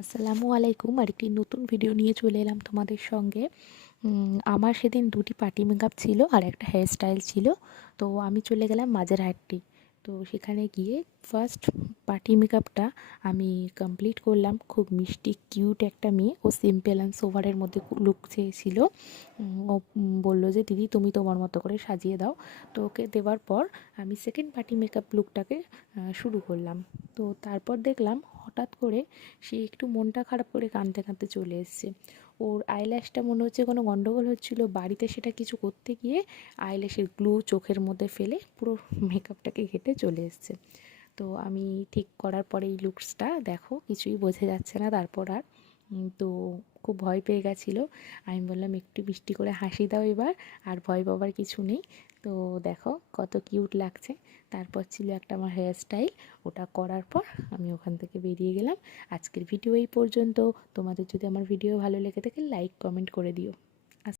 আসসালামু আলাইকুম। আরেকটি নতুন ভিডিও নিয়ে চলে এলাম তোমাদের সঙ্গে। আমার সেদিন দুটি পার্টি মেকআপ ছিল আর একটা হেয়ার স্টাইল ছিল। তো আমি চলে গেলাম মাঝেরহাটটি। তো সেখানে গিয়ে ফার্স্ট পার্টি মেকআপটা আমি কমপ্লিট করলাম। খুব মিষ্টি কিউট একটা মেয়ে, ও সিম্পল অ্যান্ড সোভারের মধ্যে লুক চেয়েছিল। ও বললো যে দিদি তুমি তোমার মতো করে সাজিয়ে দাও। তো ওকে দেওয়ার পর আমি সেকেন্ড পার্টি মেকআপ লুকটাকে শুরু করলাম। তো তারপর দেখলাম হঠাৎ করে সে একটু মনটা খারাপ করে কাঁদতে কাঁদতে চলে এসেছে। ওর আইল্যাশটা মনে হচ্ছে কোনো গন্ডগোল হচ্ছিলো, বাড়িতে সেটা কিছু করতে গিয়ে আইল্যাশের গ্লু চোখের মধ্যে ফেলে পুরো মেকআপটাকে ঘেটে চলে এসেছে। তো আমি ঠিক করার পরে এই লুকসটা দেখো, কিছুই বোঝা যাচ্ছে না তারপর আর। তো খুব ভয় পেয়ে গেছিলো। আমি বললাম একটু মিষ্টি করে হাসি দাও এবার, আর ভয় পাবার কিছু নেই। তো দেখো কত কিউট লাগছে। তারপর ছিল একটা আমার হেয়ার স্টাইল, ওটা করার পর আমি ওখান থেকে বেরিয়ে গেলাম। আজকের ভিডিও এই পর্যন্ত। তোমাদের যদি আমার ভিডিও ভালো লেগে থাকে লাইক কমেন্ট করে দিও।